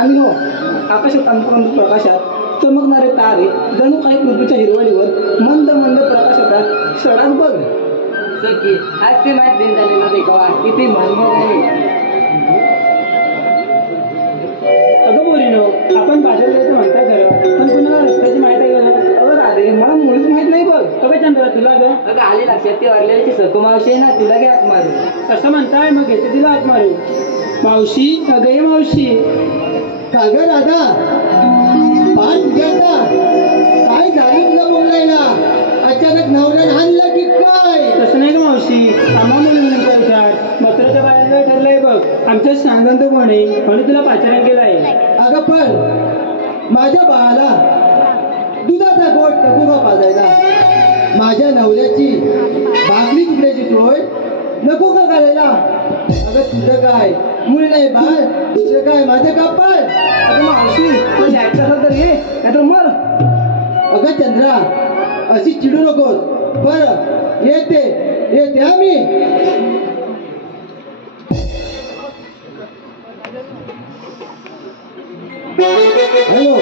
आणि हो, आकाशात अंतरंत प्रकाशात चमकणारे तारे जणू काही पृथ्वीच्या हिरवळीवर मंद मंद प्रकाशात सडाक बघ. सखी आज ते माहित दिन झालेला देखावा किती मनमोहक आहे. अगं बोरीनो, आपण बाजारात जायचं म्हणता खरं, पण कुणाला रस्त्याची माहिती आहे का? अगं राधे, मला मुळीच माहित नाही बघ. अगं चंद्रा, तुला ग? अगं आली लक्षात ती वरलेली सखू मावशी आहे ना, तिला घे हात मारू. कसं म्हणताय? मग घेते तिला हात मारू. मावशी, अगं ये मावशी. का ग राधा, पाच गेला काय झालं तुला बोलायला? अचानक नवऱ्यानं आणलं की काय? तसं नाही का मावशी, आम्हा मुलींचा विचार मत्राच्या बाहेर ठरलंय बघ. आमच्या सांगंत कोणी म्हणून तुला पाचारण केलं आहे. अगं पण माझ्या बाळाला दुधाचा गोट नको का पाजायला? माझ्या नवऱ्याची भाकरी तुकड्याची सोय नको का करायला? अगं तुझं काय मुली नाही बाळ, तुझं काय माझं कापड. अगं मावशी, पण यायचं असं तर ये, नाही तर मर. अगं चंद्रा, अशी चिडू नकोस. बरं येते आम्ही. हॅलो,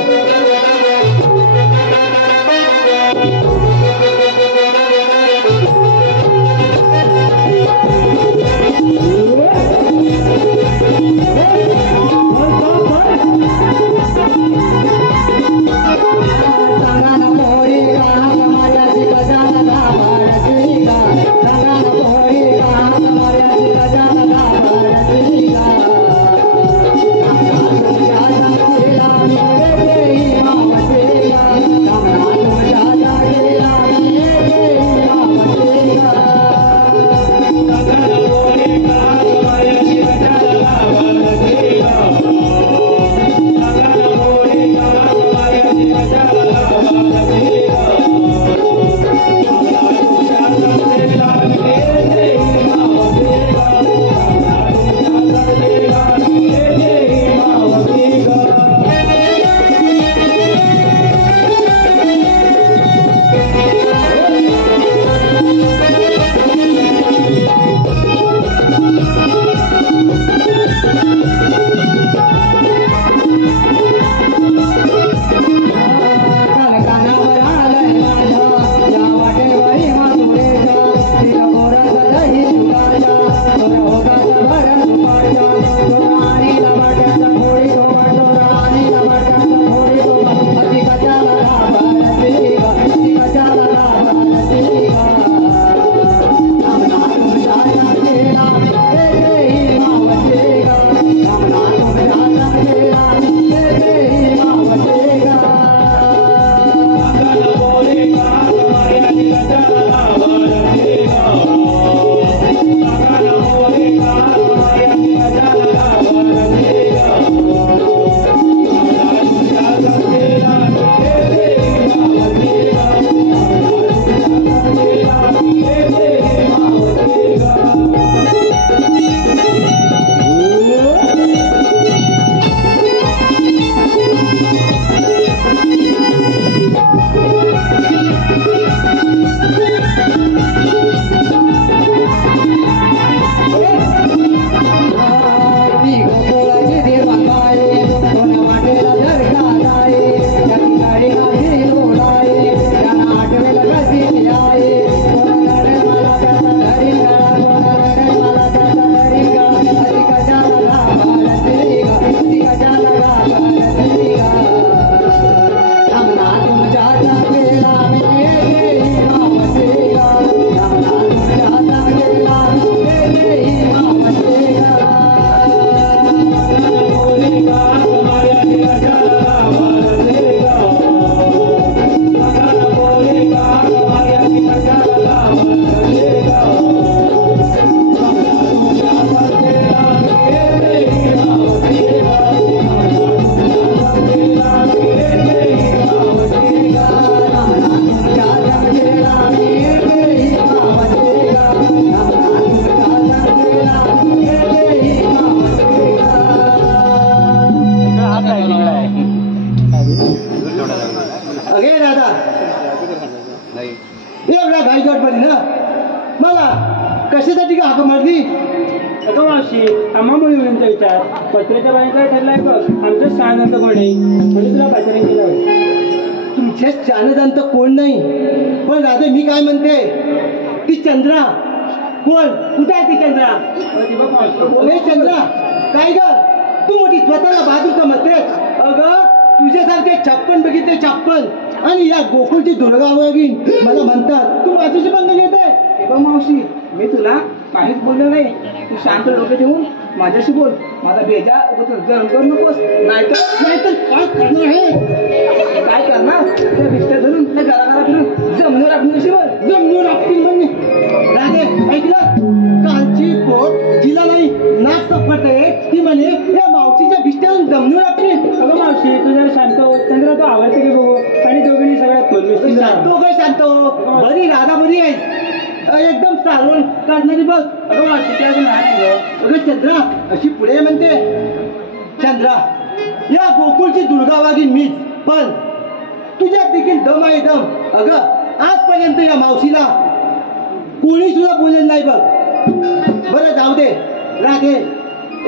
एवढा घाईघाट मध्ये ना मला कशासाठी का हाक मारली? अगं मावशी आम्हा मुलींचा विचार पत्रेच्या बाईंचा ठरलाय बघ आमचं शानंद कोणी म्हणजे तुला पाचारण केलं होय. तुमच्या चानदांत कोण नाही, पण राधे मी काय म्हणते, ती चंद्रा कोण, कुठे आहे ती चंद्रा? ती बघ मावशी. हे चंद्रा काय ग, तू मोठी स्वतःला बहादूर समजतेस? अगं तुझ्यासारखे 56 बघितले 56, आणि या गोकुळची दुर्गावगीन मला म्हणतात तू माझ्याशी बंद घेते. हे बघ मावशी मी तुला काहीच बोललो नाही. तू शांत डोकं ठेवून माझ्याशी बोल. माझा बेजा गरम करू नकोस, नाहीतर काय करणार आहे? काय करणार त्या बिस्तर धरून त्या घराघरा फिरून जमून राखण्याशी बोल. जमून राखतील म्हणजे राधे ऐकलं, कालची पोट जिला नाही नाक सपटते ती म्हणे या मावशीच्या बिस्त्यावरून जमून राखतील. अगं मावशी तू जरा शांत हो. चंद्रा तो आवडते की बघू आणि दोघींनी सगळ्यात बोललो शांतो काय शांतो, बरी राधा बरी आहे एकदम चालवून काढणारी बघ. अगं मावशी त्या अजून लहान आहे गं. अगं चंद्रा अशी पुढे म्हणते, चंद्रा या गोकुळची दुर्गावागीन मीच, पण तुझ्यात देखील दम आहे दम. अगं आजपर्यंत या मावशीला कोणी सुद्धा बोलेल नाही बघ. बरं जाऊ दे राधे,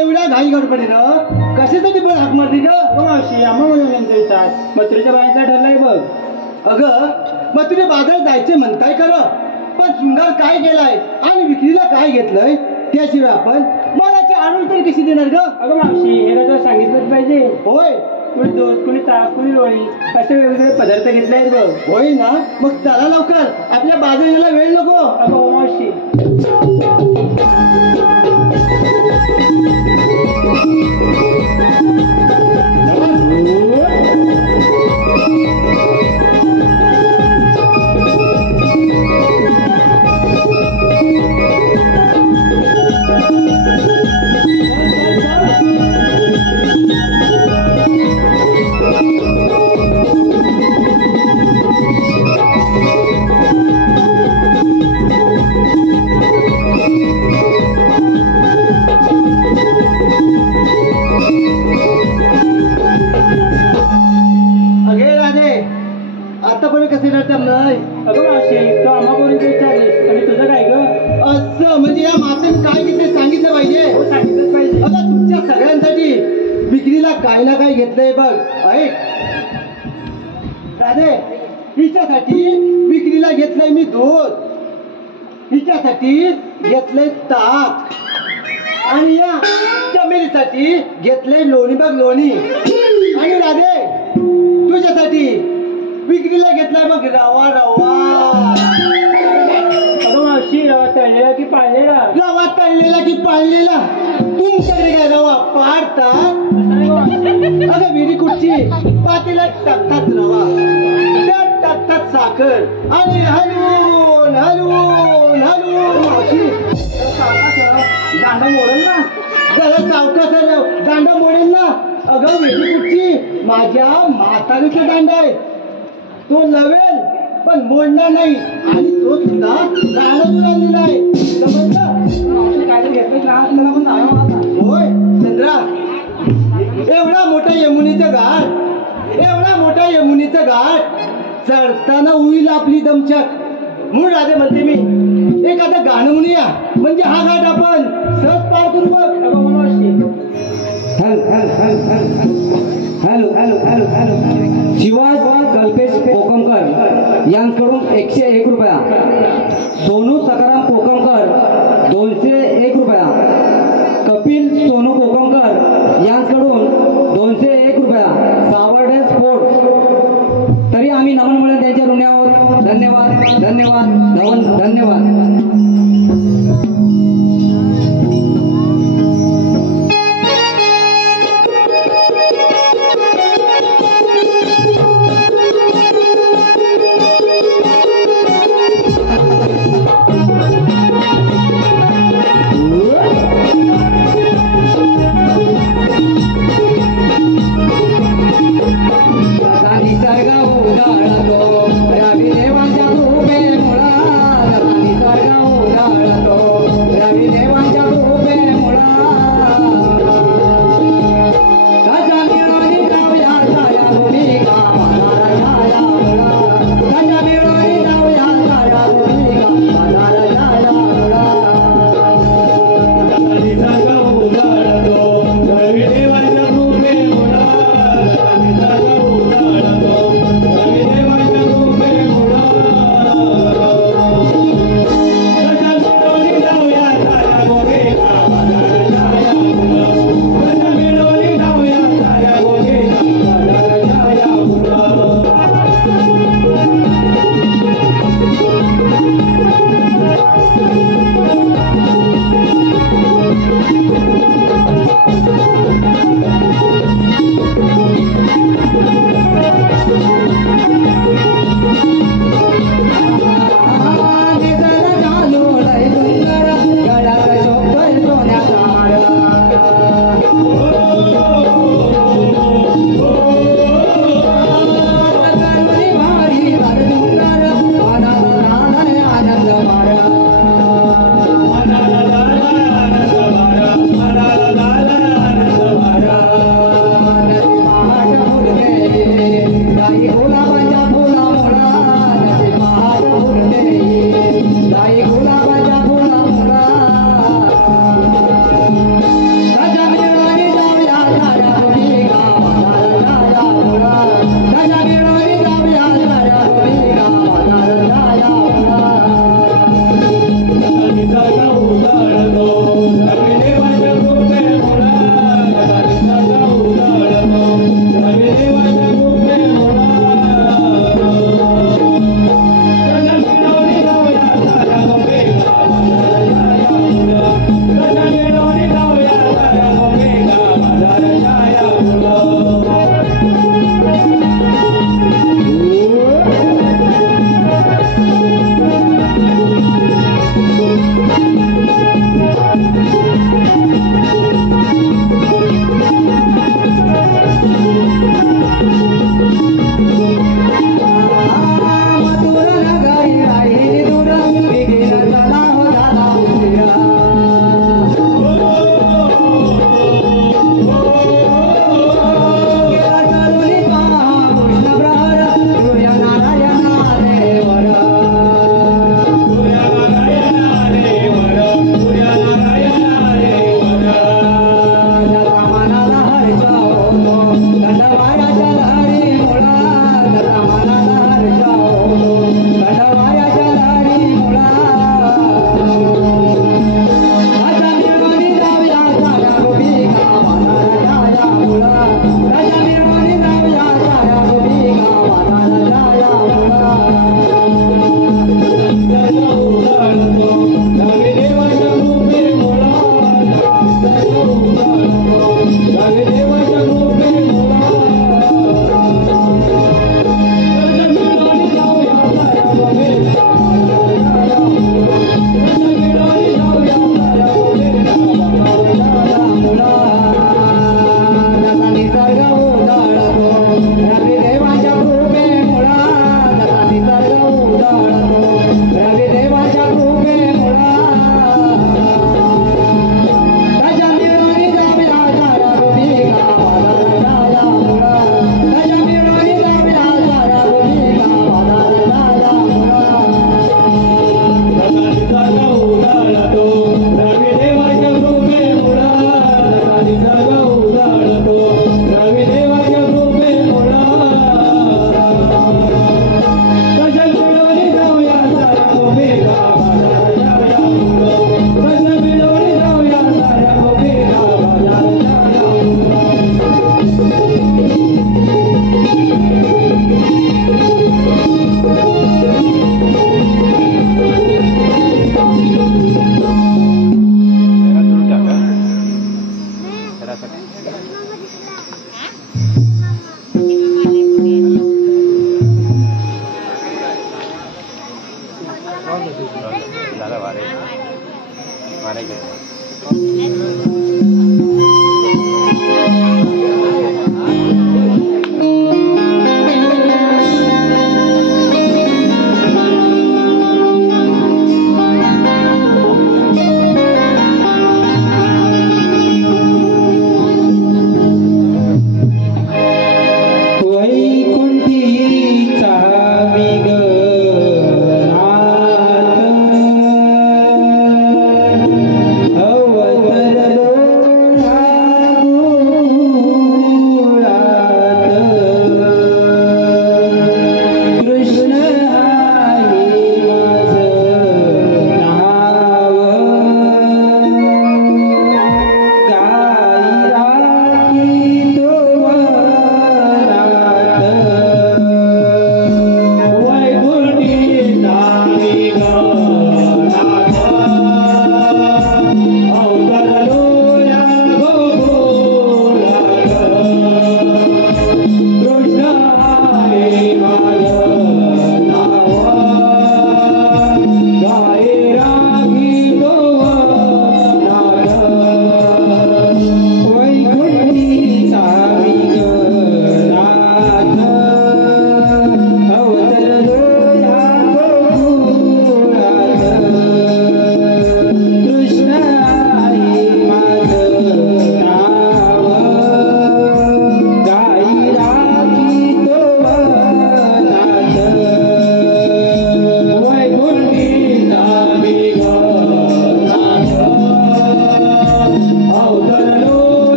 एवढ्या घाई गडबडीनं कशासाठी पण हाक मारली ग? अगं मावशी आम्हा मुलींचा विचार पत्रेच्या बाईंचा ठरलाय बघ. अगं मग तुझे बाजारात जायचे म्हणताय खरं, पण शृंगार काय केलाय आणि विक्रीला काय घेतलंय त्याशिवाय आपण मालाची आणून तरी कशी देणार ग? अगं मावशी हे तर सांगितलंच पाहिजे. होय कुणी दूध कुणी ताक कुणी लोणी असे वेगवेगळे पदार्थ घेतले आहेत बघ. होय ना, मग चला लवकर, आपल्या बाजाराला वेळ नको. अगं हो मावशी. अगे राधे, आतापर्यंत कसे रडतात नाही? अगं मावशी तो आम्हा मुलींचा विचारलीस आणि तुझं काय ग? असं म्हणजे या मातेत काय घेतले सांगितलं पाहिजे. हो सांगितलंच पाहिजे. अगं तुमच्या सगळ्यांसाठी विक्रीला काय ना काय घेतलंय बघ. ऐक राधे, हिच्यासाठी विक्रीला घेतलंय मी दूध, हिच्यासाठी घेतलंय ताक, आणि या चमेलीसाठी घेतलंय लोणी बघ लोणी, आणि राधे तुझ्यासाठी विक्रीला घेतलाय बघ रवा रवा. अगं मावशी रवा तळलेला की पाळलेला? रवा तळलेला की पाळलेला? तुमच्याकडे काय रवा पाडतात? अगं विहिरी कुठची, पातेला टाकतात रवा, त्यात टाकतात साखर, आणि हलवून हलवून हलवून. मावशी दांडा मोडल ना. जरा सावकाश दांडा मोडेल ना. अगं विहिरी कुठची, माझ्या म्हातारीचा दांडा आहे, तो लवेल पण मोडणार नाही, आणि तो सुद्धा गाणं आणलेला आहे, समजलं? मावशी काय घेतलं ना त्याला पण नाव आता. होय चंद्रा, एवढा मोठा यमुनीचं घाट, एवढा मोठा यमुनीचं घाट चढताना होईल आपली दमछाक. म्हणून राधे म्हणते मी एखादं गाणं म्हणूया, म्हणजे हा घाट आपण सहज पार करू बघ. अगं मावशी हॅलो हॅलो हॅलो हॅलो शिवाज कल्पेश कोकमकर यांकडून 101 रुपया, सोनू सकाराम कोकमकर 201 रुपया, कपिल सोनू कोकमकर यांकडून 201 रुपया, सावर्डे स्पोर्ट्स. तरी आम्ही नमन म्हणून त्यांच्या ऋणी आहोत. धन्यवाद धन्यवाद नमन धन्यवाद. निसर्ग उजाळतो रवी देवांच्या कृपे मुळा, निसर्ग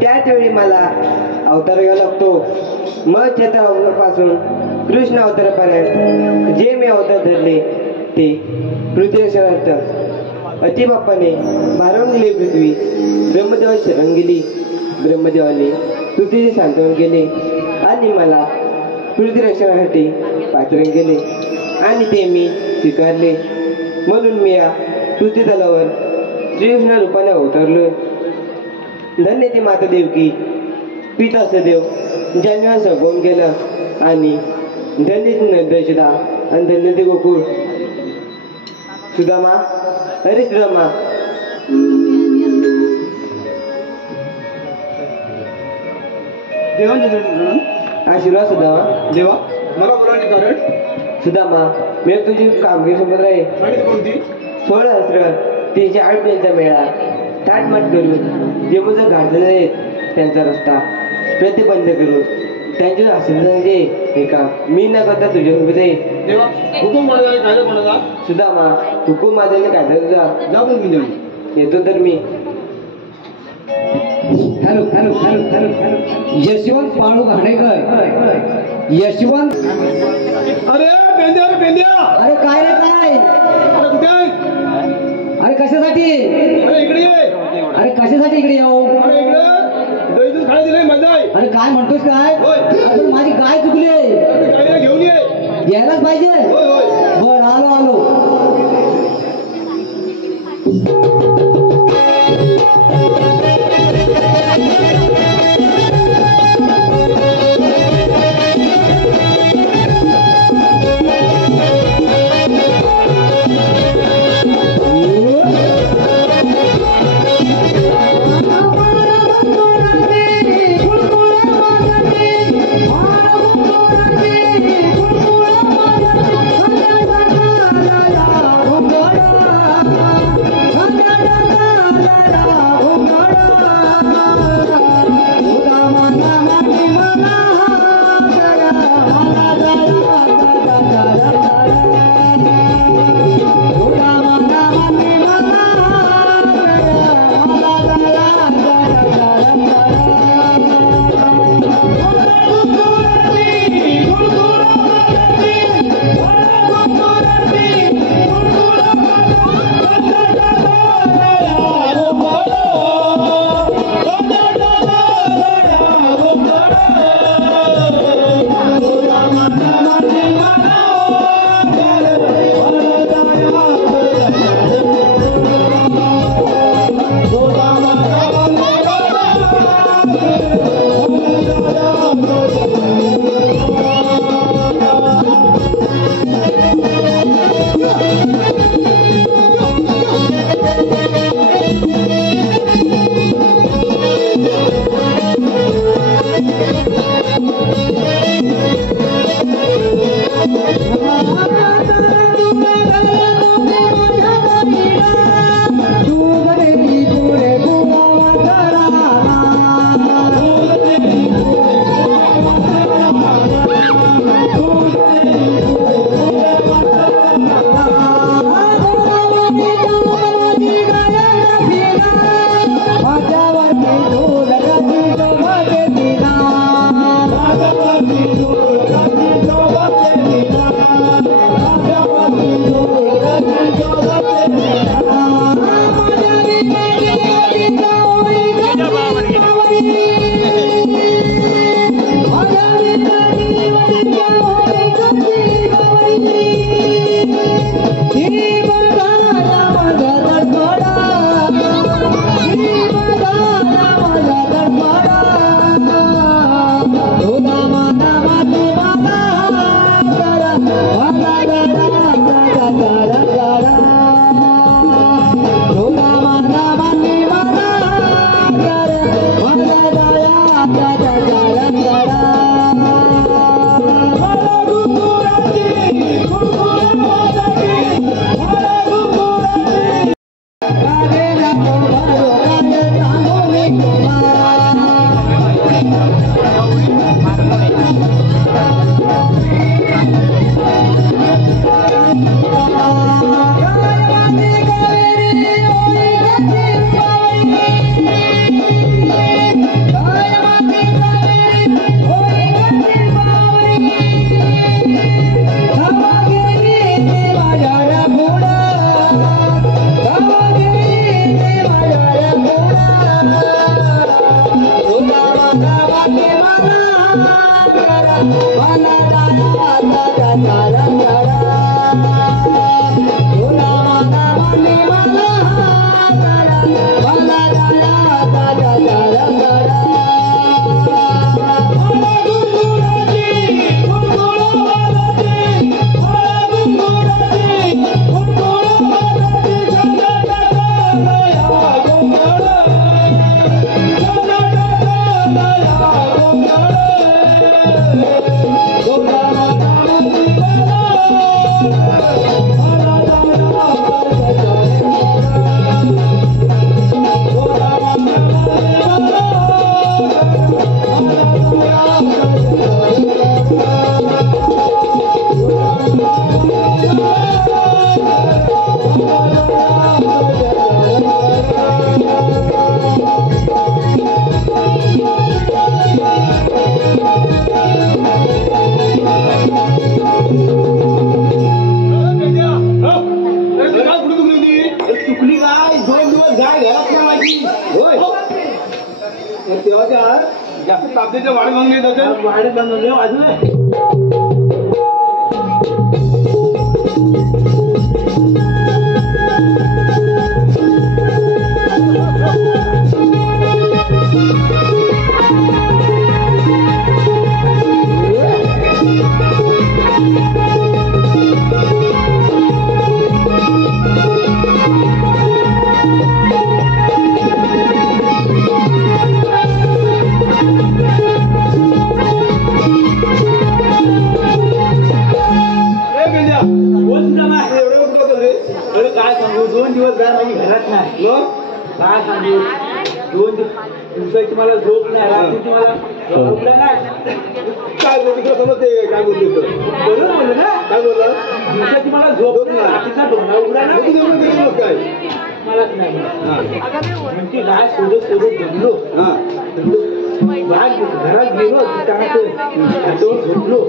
त्याच वेळी मला अवतार घ्यावा लागतो. मग चैत्र अवतारापासून कृष्ण अवतारापर्यंत जे मी अवतार धरले ते पृथ्वीरक्षणार्थ अति बाप्पाने भारावून गेली पृथ्वी. ब्रह्मदेवा शरण गेली. ब्रह्मदेवाने पृथ्वीचे सांत्वन केले आणि मला पृथ्वी रक्षणासाठी पाचारण केले आणि ते मी स्वीकारले. म्हणून मी या पृथ्वी तलावर श्रीकृष्ण रूपाने अवतरलो. धन्य ती माता देवकी, पिता सदेव ज्यांनी हा संगम केला आणि धन्य ती नंदयशोदा आणि धन्य ते गोकुळ. सुदामा, अरे सुदामा, आशीर्वाद सुदामा. देवा मला बोलावणे कारण सुदामा, मी तुझी कामगिरी समोर आहे. कोणती? 16,308 पेनचा मेळा थाटमाट करून जे मुलं घातलेले आहेत त्यांचा रस्ता प्रतिबंध करून त्यांचे आशीर्वाद घे. हे का मी न करता तुझ्यासोबत आहे. देवा हुकुम कोणाचा कायदा कोणाचा? सुदामा, हुकूम माझ्याने काय तुझा जा पण मी येतो तर मी. Hello hello hello hello hello Yashwant Palu Ghanekar. Yashwant. अरे पेंद्या, अरे पेंद्या, अरे काय रे काय? अरे कुठे आहे? अरे कशासाठी? अरे इकडे ये. अरे कशासाठी इकडे येऊ? अरे इकडे दही दूध खायला दिलंय मजा आहे. अरे काय म्हणतोस काय? होय. अरे माझी गाय चुकली. अरे गाडीला घेऊन ये. यायलाच पाहिजे. होय होय. बर आलो आलो. तेव्हाच्या आत जास्त तापतेच्या वाढ मागून येत असेल. वाढत बनवले वाजले काय सांगू 2 दिवस माझी घरात नाही काय सांगू 2 दिवसाची मला झोप नाही रात्रीची मला झोपला नाही काय बोलतो समजते काय बोलतो बरोबर बोललो ना काय बोलला दिवसाची मला झोप नाही रात्रीचा डोळा उघडा ना काय मलाच नाही म्हणजे गाय शोधत जमलो घरात गेलो त्याच्यावर झोपलो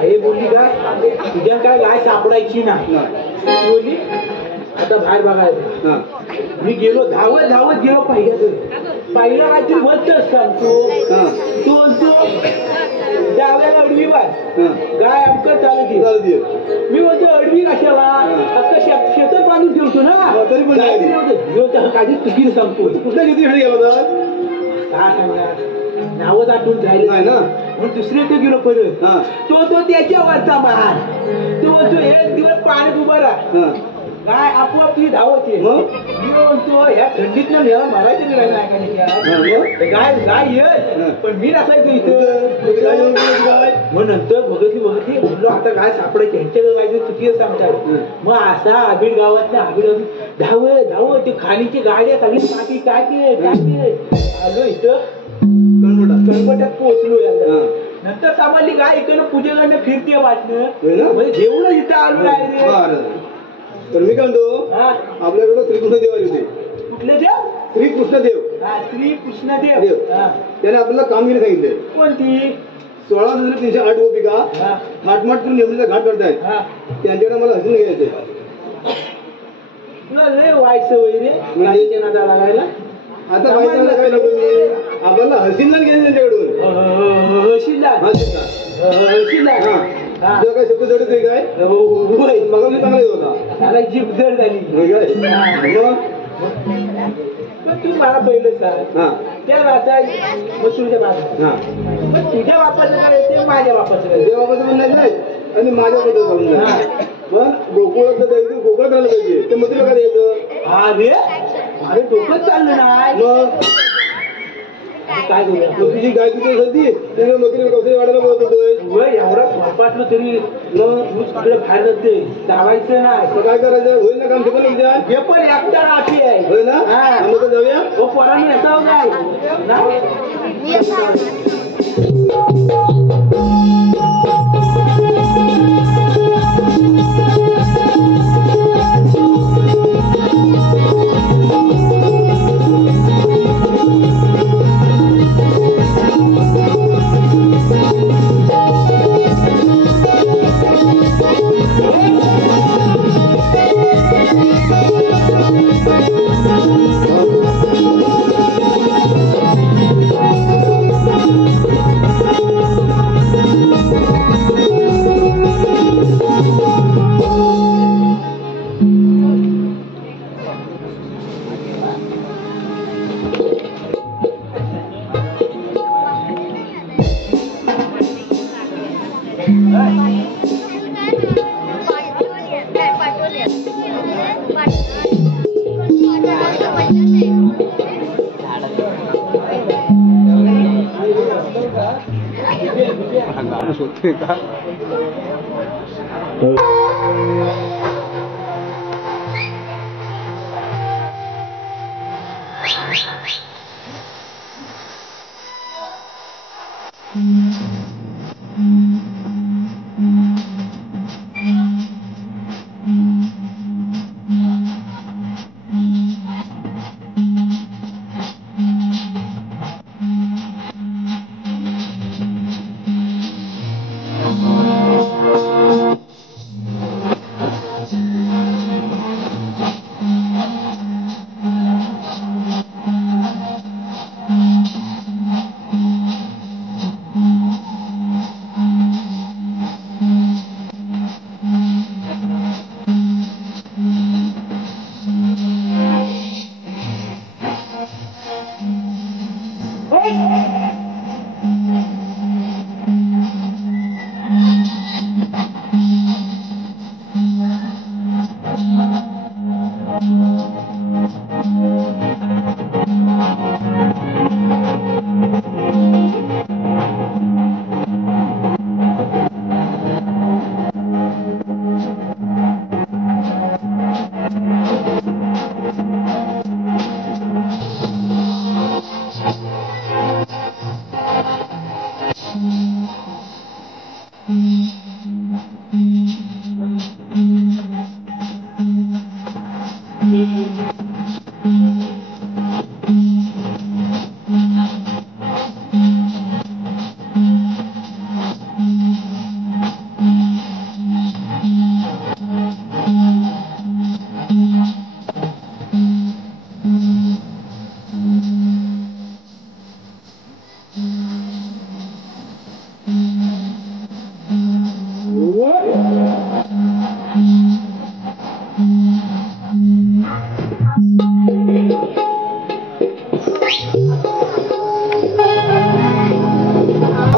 हे बोलली का तुझ्या काय गाय सापडायची ना बोलली आता बाहेर बघायचं मी गेलो धावत धावत गेलो पहिला काहीतरी वरच सांगतो तो त्यावेळेला अडवी बाय गाय आमकं चालू दे मी म्हणतो अडवी कशाला आता शेतात बांधून ठेवतो ना तरी पण काही चुकीनं सांगतो कुठल्या किती घरी गेला काय सांगणार नावच आठवून राहिलं नाही ना म्हणून दुसरे ते गेलो परत तो त्याच्यावरचा महान तो एक दिवस पाण्यात उभा राहा काय आपोआप ती धावते मी म्हणतो ह्या थंडीत ना मारायचं नाही गाय गाय येत पण मी नसायचो इथं मग नंतर बघतली म्हणलो आता गाय सापडायची ह्यांच्याकडे काय चुकी सांगतात मग असा आबीड गावात ना आबीड धावत ते खाणीची गाड्या सगळी पाठी टाके आलो इथं कळमटात पोहोचलो याला नंतर सामान्य गाय इकडनं पूजेला फिरते वाटणं म्हणजे जेवढं इथं आलो आहे तर मी काय म्हणतो आपल्याकडे श्रीकृष्णदेव आले होते कुठले देव श्रीकृष्णदेव श्रीकृष्णदेव त्याने आपल्याला कामगिरी सांगितले कोणती 16,308 गोपिका थाटमाट करून यमुनेचा घाट करतायत त्यांच्याकडे मला हसून घ्यायचंय तुला लय वाईट सवय रे गाडीच्या नादा लागायला आता माहिती काय नको मी आपल्याला हसीनला घ्यायचं त्यांच्याकडून हशीला तुझा काय शब्द जडत आहे काय मग मी चांगला होता त्याला जीभ जड झाली पण तू मला पहिलं सांग त्या राहता तुझ्या बाबा पण तुझ्या बापाचं काय ते माझ्या बापाचं काय तुझ्या बापाचं म्हणणं नाही आणि माझ्याबद्दल म्हणणं नाही पण गोकुळातलं जायचं गोकुळात राहिलं पाहिजे ते मग काय द्यायचं अरे अरे डोकंच चाललं नाही मग काय करूया तुझी गाय किती होती तिने नोकरी कौशल्य वाढायला बोलत होतोय एवढा स्वयंपाकलं तरी ऊस तिकडे बाहेर जाते चावायचं नाही काय करायचं होईल ना काम ते पण उद्या हे पण एकटा राखी आहे होय ना आम्ही तर जाऊया हो पोरांनी येतो काय ना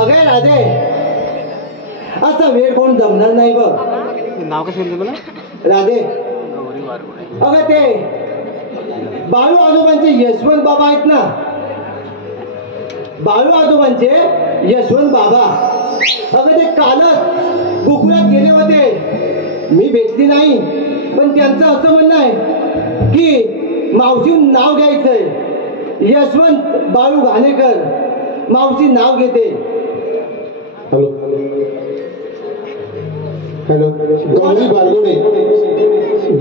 अगे राधे असा वेळ कोण जमणार नाही बघ. नाव कसं येईल तुला? राधे अगं ते बाळू आजोबांचे यशवंत बाबा आहेत ना, बाळू आजोबांचे यशवंत बाबा. अगं ते कालच गोकुळात गेले होते, मी भेटली नाही. पण त्यांचं असं म्हणणं आहे की मावशीहून नाव घ्यायचंय, यशवंत बाळू घाणेकर मावशी नाव घेते. हॅलो हॅलो,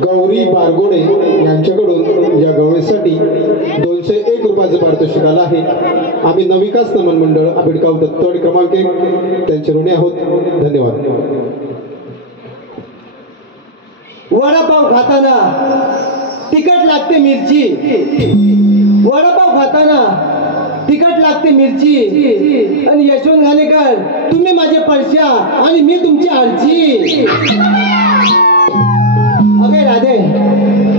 गौरी बारगोडे यांच्याकडून या गवळीसाठी 201 रुपयाचं पारितोषिक आलं आहे. आम्ही नवविकास नमन मंडळ आंबेडगाव दत्तवाडी क्रमांक 1 त्यांचे ऋणी आहोत. धन्यवाद. वडापाव खाताना तिखट लागते मिरची, वडापाव खाताना तिखट लागते मिरची. आणि यशवंत घाणेकर तुम्ही माझे परश्या आणि मी तुमची आरची. अगे राधे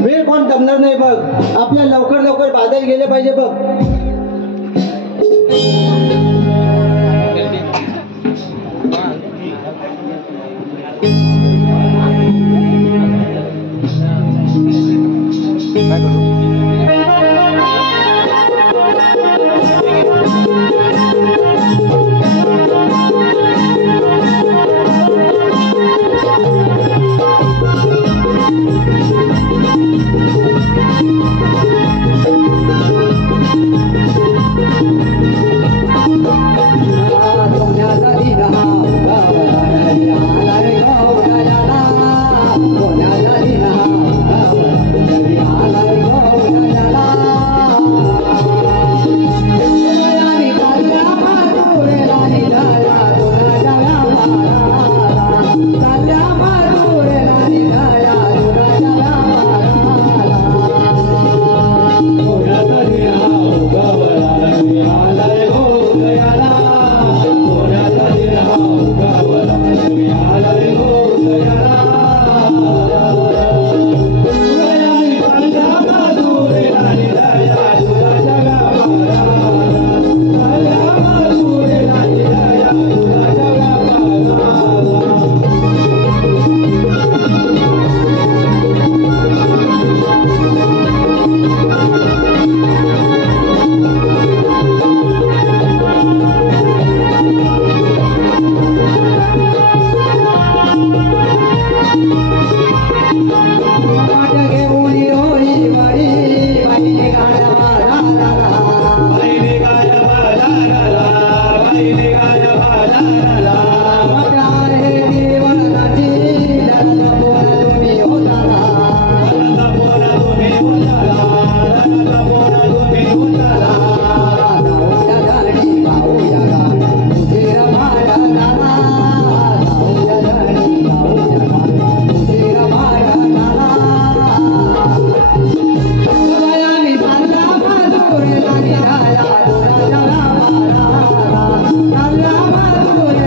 वेळ कोण जमणार नाही बघ, आपल्या लवकर लवकर बाजारात गेले पाहिजे बघ.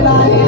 Hallelujah.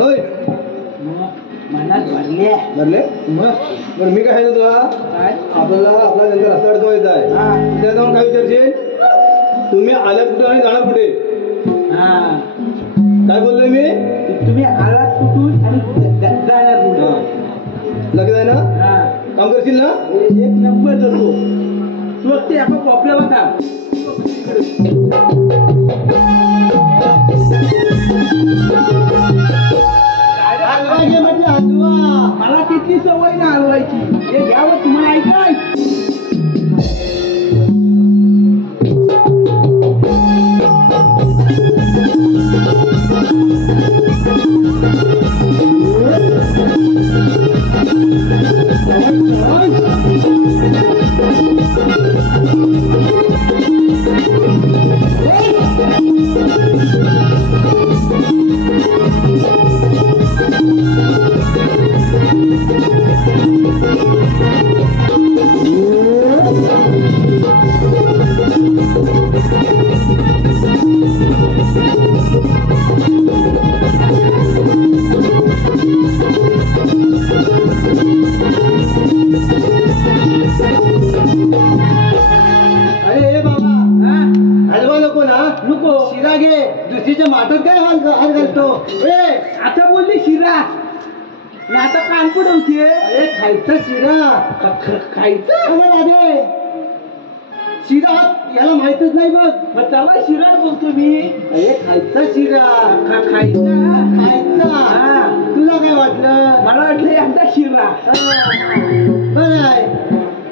होय मनात भरले भरले मग पण मी काय तुला काय आपला नंतर रस्ता अडकवायचा आहे हा त्या जाऊन काय विचारशील तुम्ही आल्यात कुठे आणि जाणार कुठे हा काय बोललोय मी तुम्ही आलात कुठून आणि जाणार कुठून लगेच आहे ना हा काम करशील ना एक नंबर करतो तू ते आपण कॉपऱ्यावर थांब मला तिथली सवय ना हलवायची हे घ्यावं तुम्हाला ऐकाय अरे बाबा हलवा नको ना नको शिरा घे दुसरीच्या माठात काय हाल घालतो आता बोलली शिरा आणि आता कान पडवते अरे खायचा शिरा खायचं अरे राधे शिरा याला माहितच नाही बघ मग त्याला शिरा बोलतो मी अरे खायचा शिरा खायचा खायचा हा. तुला काय वाटलं मला वाटलं एकदा शिरा बरं आहे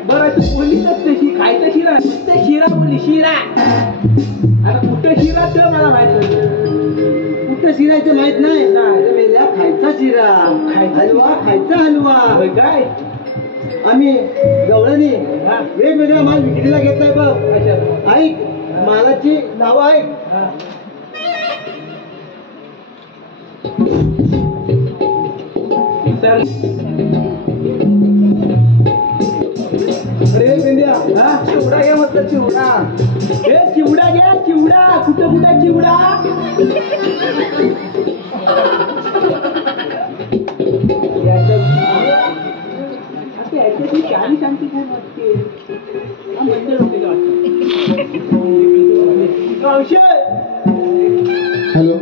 बरं तू बोललीच तशी खायचा शिरा नुसतं शिरा बोलली शिरा आता कुठं शिरा तर मला माहित नाही कुठं शिरायचं माहित नाही अरे मेल्या खायचा शिरा खायचा हलवा खायचा हलवा होय काय आम्ही गवळणी हा. वेगवेगळा माल विक्रीला घेतलाय बघ अच्छा ऐक मालाची नावं ऐक हा. चल. अरे मेंढ्या हा चिवडा घे म्हटलं चिवडा हे चिवडा घ्या चिवडा कुठं कुठं चिवडा याच्याची गाणी सांगते कोण वाटते हा मंदिर होते का वाटतं हॅलो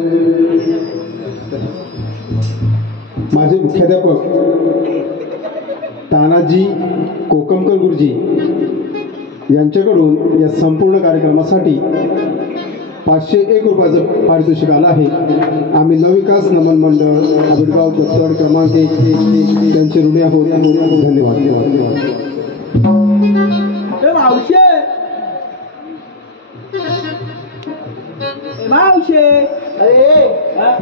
माझे मुख्याध्यापक तानाजी कोकमकर गुरुजी यांच्याकडून या संपूर्ण कार्यक्रमासाठी 501 रुपयाचं पारितोषिक आलं आहे. आम्ही नवविकास नमन मंडळ आबिडगाव दत्तवाड क्रमांक 1 त्यांचे ऋणी आहोत. धन्यवाद. मावशे मावशे अरे हा?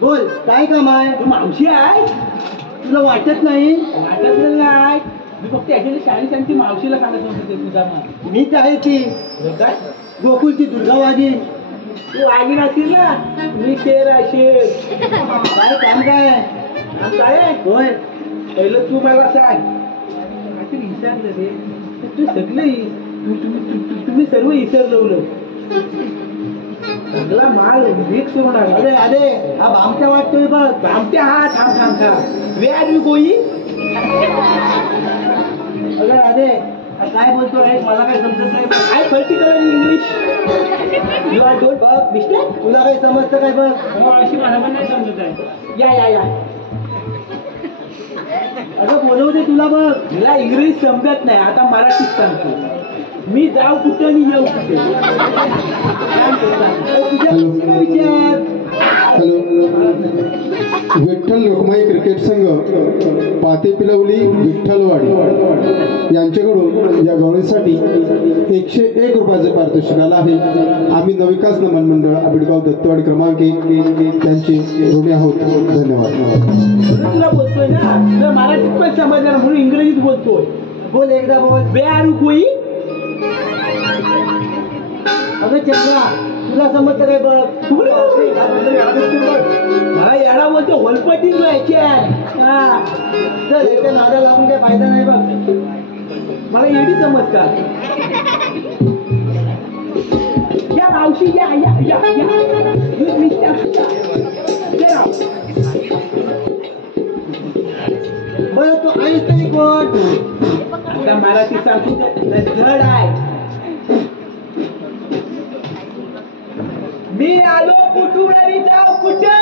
बोल काय काम आहे तू मावशी आहे तुला वाटत नाही वाटत नाही मी फक्त याच्याची शाळी सांगते मावशीला सांगत नव्हते तुझा मग मीच आहे ती काय गोकुळची दुर्गा वाघीण तू वागीन असेल ना मी शेर असेल काय काम काय काय होय पहिलं तू मला सांग काहीतरी विचारलं रे तू सगळे तुम्ही सर्व विसरलं सगळा माल मिक्स होणार अरे अरे हा भामट्या वाटतोय बघ आमच्या हा थांब थांब थांब वे आर यू गोई अरे अरे हा काय बोलतोय मला काय समजत नाही बघ. I particular English you are don't बघ मिस्टेक तुला काही समजतं काय बघ अशी मला पण नाही समजत आहे या अगं बोलवते तुला बघ मला इंग्रजी समजत नाही आता मराठीत सांगतो मी जाऊ कुठे आणि येऊ कुठे तुझ्या हॅलो. विचार हॅलो विठ्ठल लोकमाई क्रिकेट संघ पाते पिलवली विठ्ठलवाडी यांच्याकडून या गवळीसाठी 101 रुपयाचं पारितोषिक आलं आहे. आम्ही नवविकास नमन मंडळ आबिडगाव दत्तवाडी क्रमांक 1 त्यांचे ऋणी आहोत. धन्यवाद. तुला बोलतोय ना तर मराठीत पण समजणार म्हणून इंग्रजीत बोलतोय बोल एकदा बोल वे आर यू गोई अगं चंद्रा तुला समजतं काय बघ मला येडा बोलतो होलपटी व्हायच्या चल एकदा नादा लागून काय फायदा नाही बघ मला येडी समजतात या मावशी या या या या You missed out. Get out. मला ती सांगू दे, धड आहे. मी आलो कुठून आणि जाऊ कुठे?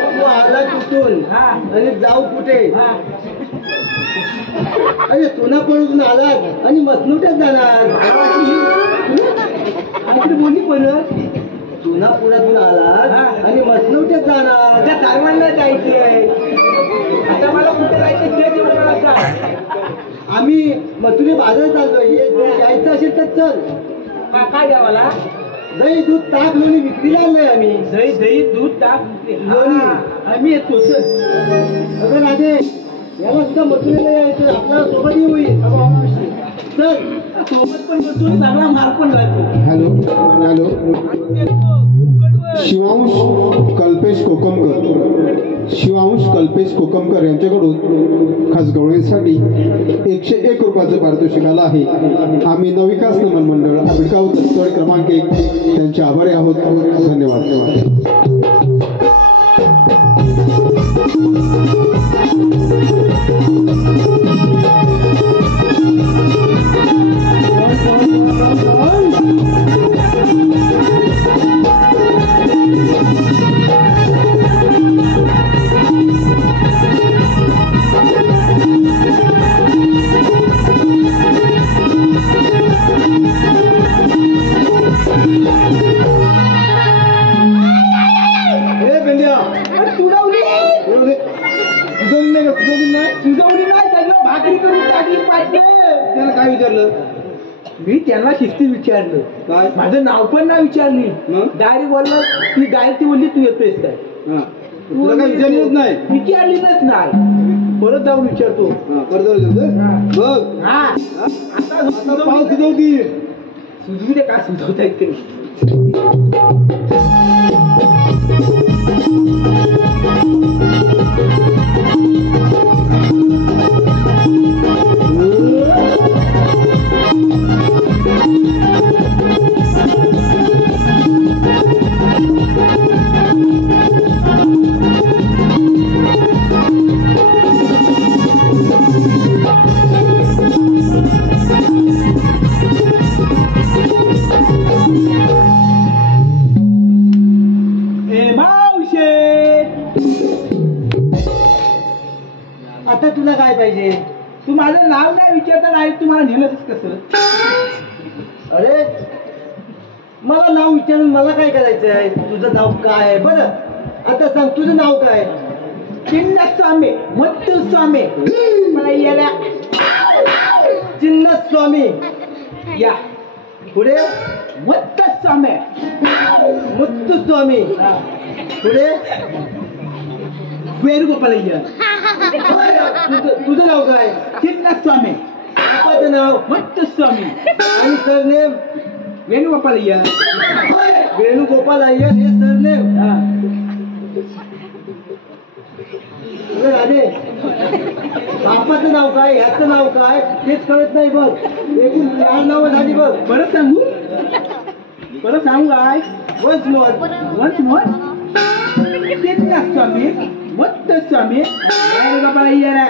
तू आला कुठून हा. आणि जाऊ कुठे? हा. अरे सोनापूरहून आलात आणि मसनुट्यात जाणार. आपली बोली परत सोनापुरातून आलात हा. आणि मसनुट्यात जाणार. त्या सर्वांना जायचे आहे. आता मला कुठे जायचं ते देऊन मला सांग. आम्ही मथुरे बाजारात चाललोय. यायचं असेल तर चल. काय द्या मला? दही दूध ताक लोणी विक्रीला आणलंय आम्ही. दही दही दूध ताक लोणी. आम्ही येतो सर. अगं राधे, याला सुद्धा मथुरेला यायचं. आपल्याला सोबतही होईल. चल. सोबत पण करतो आणि चांगला मार्क पण राहतो. हॅलो शिवांश कल्पेश कोकमकर यांच्याकडून खास गवळींसाठी 101 रुपयाचं पारितोषिक आलं आहे. आम्ही नवविकास नमन मंडळ आबिडगाव दत्तवाडी क्रमांक 1 त्यांचे आभारी आहोत. धन्यवाद. काय विचारलं? मी त्यांना शिस्ती विचारलं. काय? माझं नाव पण नाही विचारली. मग? डायरेक्ट बोललं ती डायरेक्ट ती बोलली तू येतोयस काय? हा. तुला काय विचारलंच नाही? विचारलीच नाही. परत जाऊन विचारतो. परत बघ. हा. आता पाव सुचवती. सुचवू दे. काय सुचवतायत ते? आता तुला काय पाहिजे? तू माझं नाव नाही विचारता डायरेक्ट तुम्हाला नेलंच कसं? अरे मला नाव विचारून मला काय करायचं आहे? तुझं नाव काय आहे? बरं आता सांग, तुझं नाव काय? चिन्नस्वामी मुत्तुस्वामी. मला याला चिन्नस्वामी. या पुढे मुत्तुस्वामी. मुत्तुस्वामी. पुढे वेणुगोपालय्या. तुझं नाव काय? चिन्नस्वामी. पप्पाचं नाव मुत्तुस्वामी. आणि सरनेम वेणुगोपालय्या. वेणुगोपाल अय्यर हे सरनेम. राधे, बापाचं नाव काय, ह्याचं नाव काय तेच कळत नाही. बघ, एकूण 4 नावं झाली. बघ, परत सांगू? परत सांगू काय? Once more. चिन्नस्वामी मुत्तुस्वामी वेणुगोपालय्या.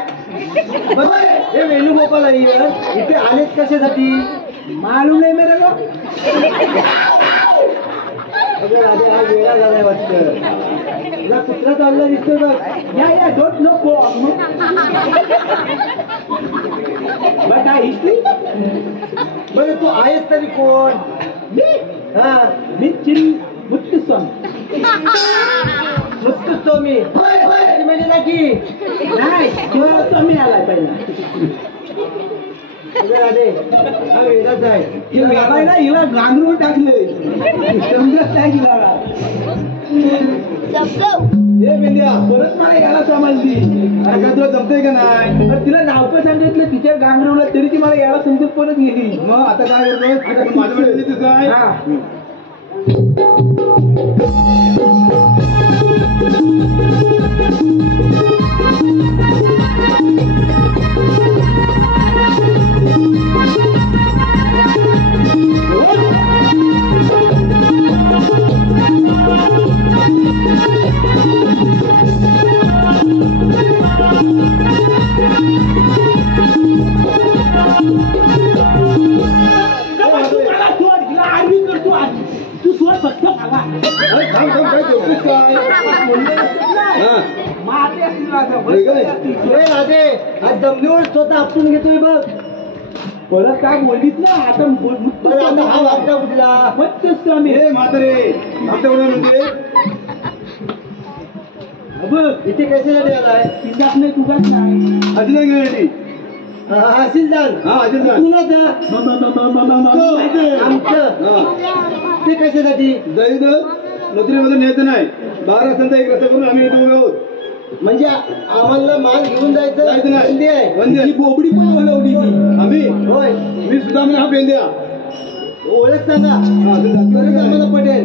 हे वेणुगोपाल अय्यर इथे आलेत कशासाठी? मालूम नाही मेरे को. अगं राधे, हा वेळा झालाय वाटतं. तुला कुत्रा चालला दिसतोय बघ. या डोंट नो को. But I history. बरं तू आहेस तरी कोण? मी हा, मी मुत्तुस्वामी. मुत्तुस्वामी. म्हणजे ना की नाही स्वामी आलाय पहिला. अगं राधे, हा वेळाच आहे. हे वेळाय ना हिला गांगरून टाकले. समजत नाही हिला. हे मेंढ्या, परत मला याला समजली. अरे का तुला जमतंय का नाही? पण तिला नाव पण सांगितलं तिच्या गांगरवलं तरी ती मला याला समजत परत गेली. मग आता काय करतोय? माझ्याकडे काय? हा. होय काय? ए राधे, आज जमिनीवर स्वतः आपटून घेतोय बघ. परत काय बोललीच ना आता बरं, आता हा वागता कुठला? मच्छच आम्ही म्हातारे म्हणते इथे कशासाठी आलाय? किल्ल्यात नाही तुझाच नाही असिलदार कुणाचं? आमचं. ते कशासाठी? मथुरेमध्ये न्यायचं नाही 12 तासांचा एक रस्ता करून आम्ही इथे उभे आहोत. म्हणजे आम्हाला माल घेऊन जायचं जायचं नाही. बंदी आहे. बंदी आहे. ही बोबडी पण बोलवली मी आम्ही होय, मी सुद्धा हा पेंद्या ओळख सांगा तरच आम्हाला पटेल.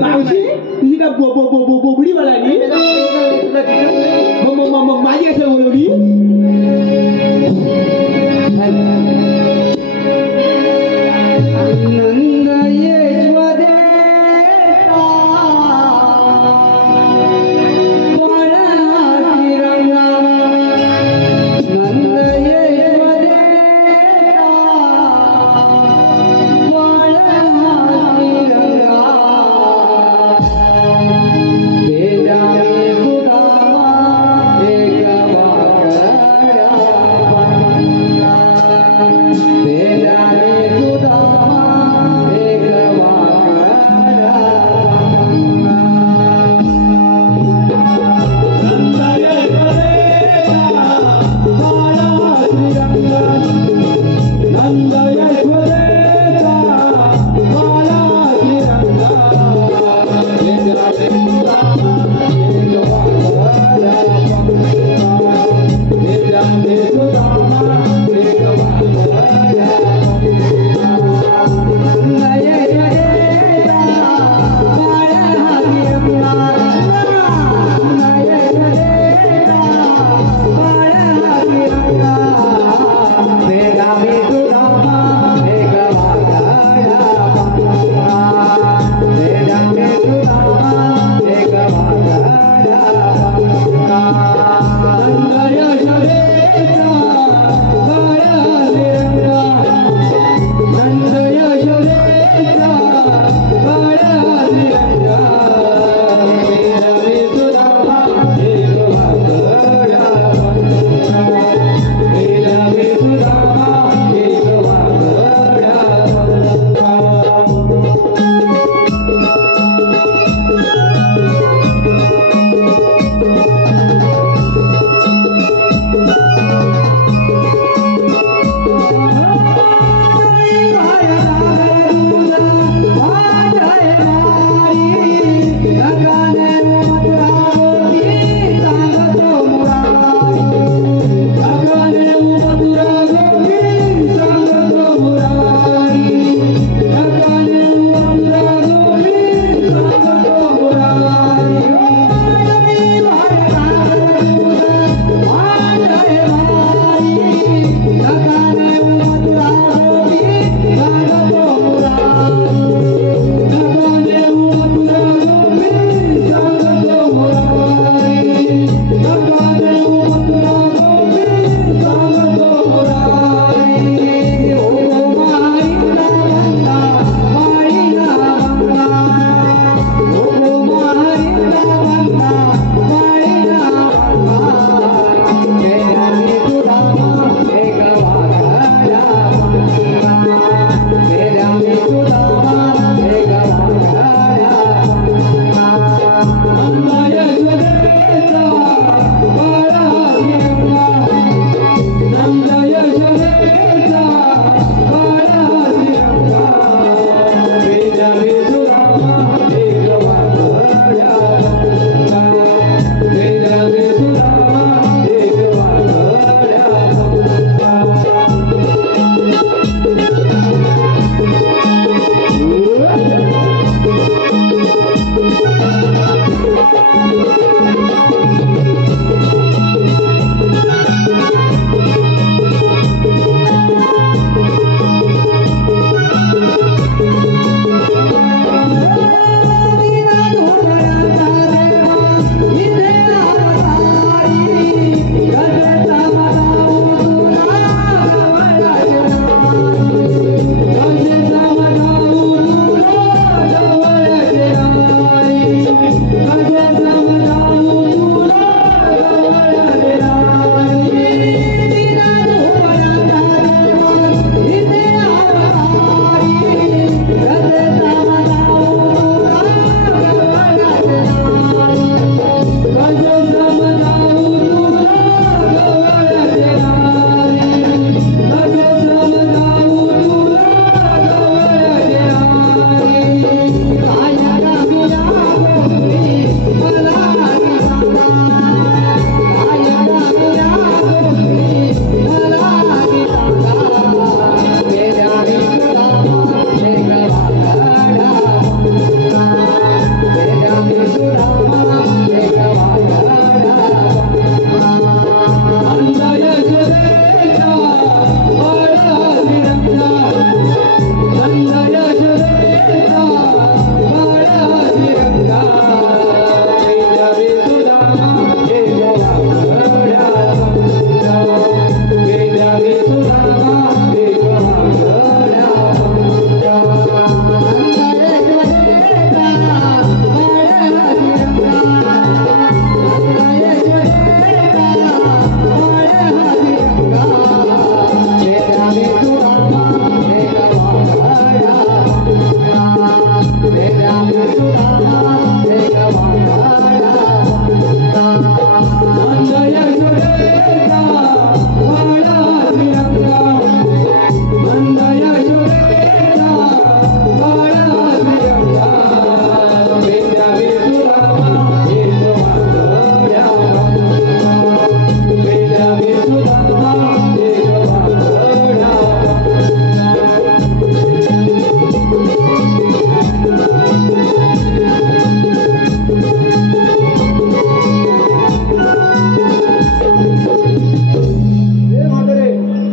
मावशी तुझी का बोबडी बोलाली त्याला पैसा तुला दिसत नाही. मग माझी कशा बोलवली एक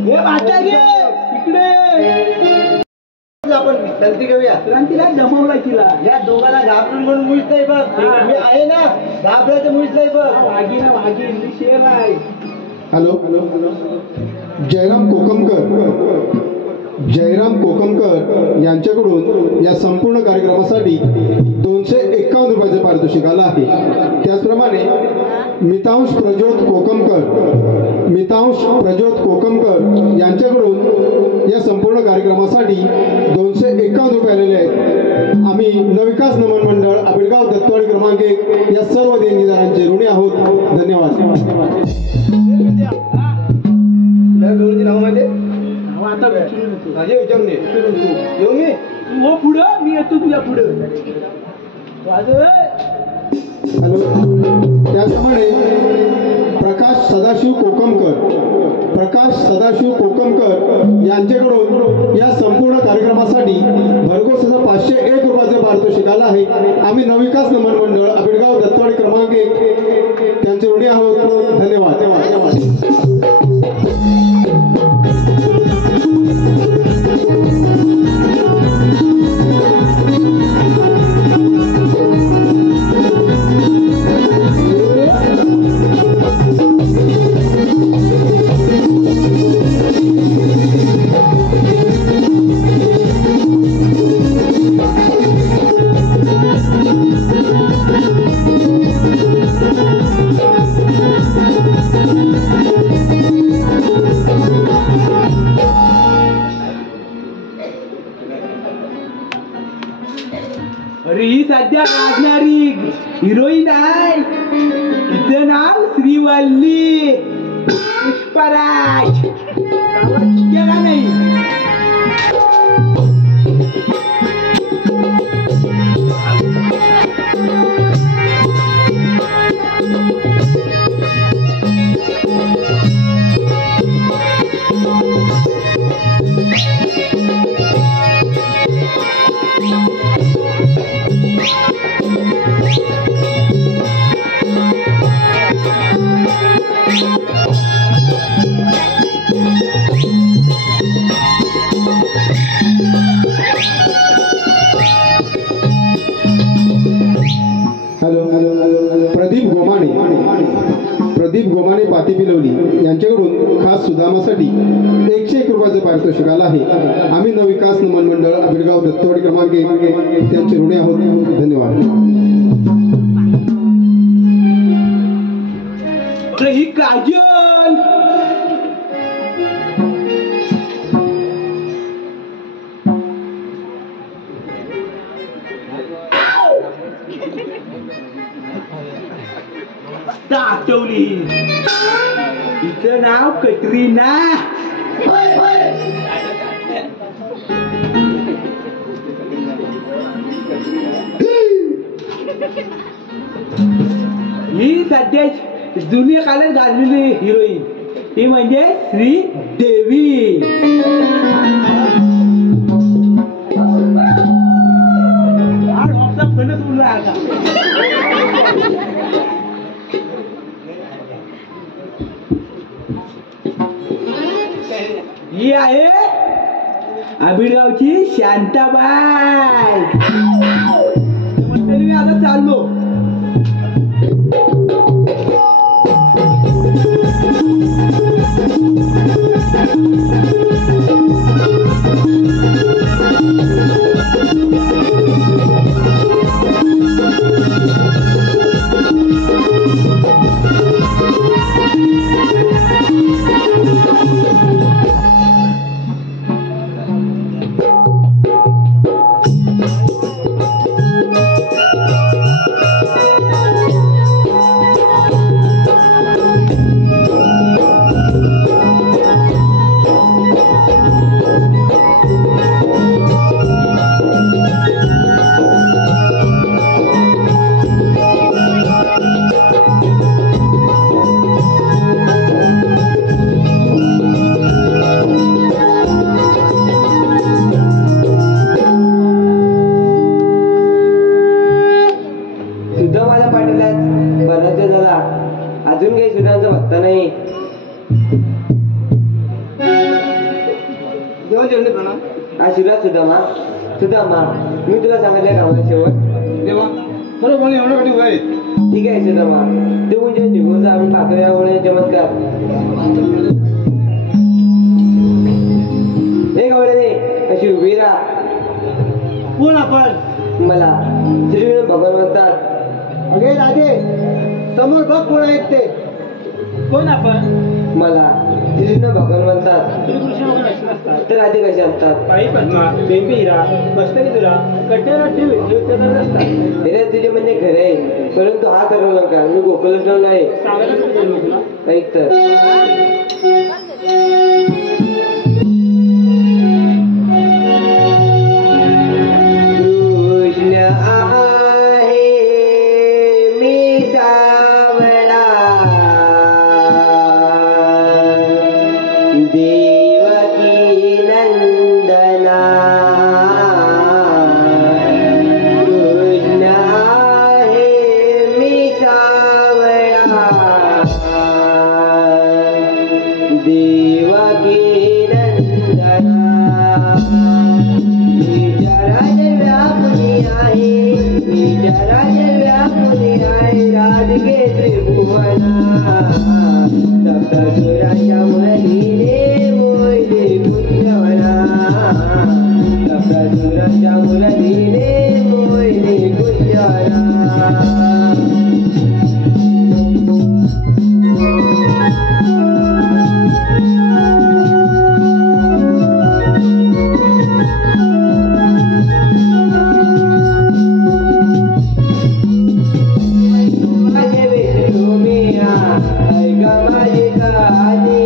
हे म्हातारी इकडे आपण विश्रांती घेऊया. क्रांतीला जमवला तिला या दोघांना घाबरून म्हणून मुळीच नाही बघ. मी आहे ना, घाबरायचं मुळीच नाही बघ. वाघीना वाघी मी शेर आहे. हॅलो जयराम कोकमकर यांच्याकडून या संपूर्ण कार्यक्रमासाठी 251 रुपयाचे पारितोषिक आलं आहे. त्याचप्रमाणे मितांश प्रज्योत कोकमकर यांच्याकडून या संपूर्ण कार्यक्रमासाठी 251 रुपये आलेले आहेत. आम्ही नवविकास नमन मंडळ आबिडगाव दत्तवाडी क्रमांक 1 या सर्व देणगीदारांचे ऋणी आहोत. धन्यवाद. नाव म्हणजे आता विचारू नको. माझे विचारून येऊ मी. तू हो पुढं, मी येतो तुझ्या पुढं. हॅलो. त्याचप्रमाणे प्रकाश सदाशिव कोकमकर यांच्याकडून या संपूर्ण कार्यक्रमासाठी भरघोस असा 501 रुपयाचे पारितोषिक आलं आहे. आम्ही नवविकास नमन मंडळ आबिडगाव दत्तवाडी क्रमांक 1 त्यांचे ऋणी आहोत. धन्यवाद. अरे ही सध्या गाजणारी हिरोईन आहे. तिचं नाव श्रीवल्ली पुष्पराज. केला नाही. प्रदीप गोमाने पातीबिलवली यांच्याकडून खास सुदामासाठी 101 रुपयाचे पारितोषिक आलं आहे. आम्ही नवविकास नमन मंडळ आबिडगाव दत्तवाडी क्रमांक 1 त्यांचे ऋणी आहोत. धन्यवाद. ही काजल आठवली. तिचं नाव कटरीना. ही सध्या जुनी काळात गाजलेली हिरोईन. ही म्हणजे श्रीदेवी. फणस उरला आता. ही आहे आबिडगावची शांताबाई. मी आता चाललो. जेवण जेवण म्हणा आशीर्वाद सुदामा. सुदामा, मी तुला सांगितलं कामाला शेवट. देवा खरं मला एवढं कधी वय. ठीक आहे सुदामा, ते म्हणजे निघून जा, आम्ही पाहतो या होणे चमत्कार. हे गवळणे अशी उभी राहा. कोण आपण? मला श्रीविष्णू भगवान म्हणतात. अगे राधे, समोर बघ कोण आहेत ते. कोण आपण? मला श्रीविष्णू भगवान म्हणतात. श्रीकृष्ण वगैरे असे नसतात. तर आधी कसे असतात? पायी पद्मा, बेंबी हिरा, मस्तकी तुरा, कट्ट्याला ठेव असतात. हे तुझे म्हणणे खरे आहे, परंतु हा ठरवू नका. मी गोकुलच नाही. सांगायला कुठे जन्म तुला? ऐक तर. कृष्ण आहे मी सावळा, देवकी नंदना. कृष्ण आहे मी सावळा, देवकी नंदना. विचाराजर व्यापुनी आहे, विचाराजर व्यापुनी आहे, राजगे त्रिभुवना. सप्तसुराच्या मुरलीने मोहिले कुंजवना, सप्तसुराच्या मुरलीने मोहिले कुंजवना. माझे विष्णू मिया ऐका माझी कहाणी,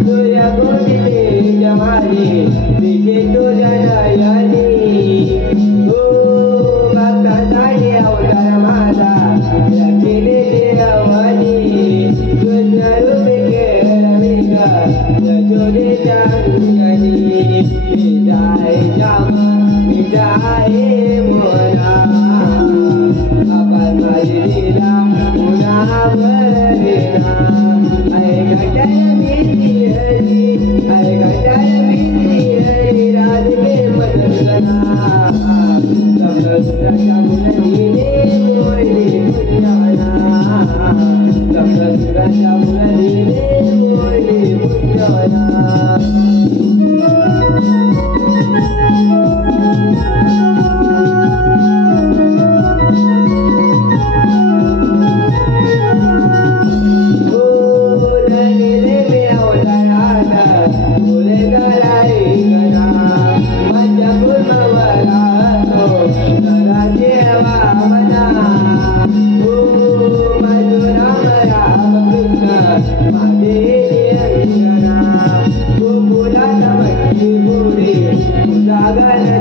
तुझ्या गोष्टीचे जमाली दिसे तुझ्या नयनी. हो भक्तासाठी अवतार माझा रचिले देवानी, कृष्ण रूपे खेळवे ग यशोदेच्या अंगणी. मिठाई श्याम मिठाई मोना, आपण माझी लीला पुन्हा बरविना. ऐकटाय भीती हरी, ऐकटाय भीती हरी, राजगे मदगना. सप्तसुराच्या मुरलीने मोहिनी कुंजवना, सप्तसुराच्या मुरलीने मोहिनी कुंजवना. Gaga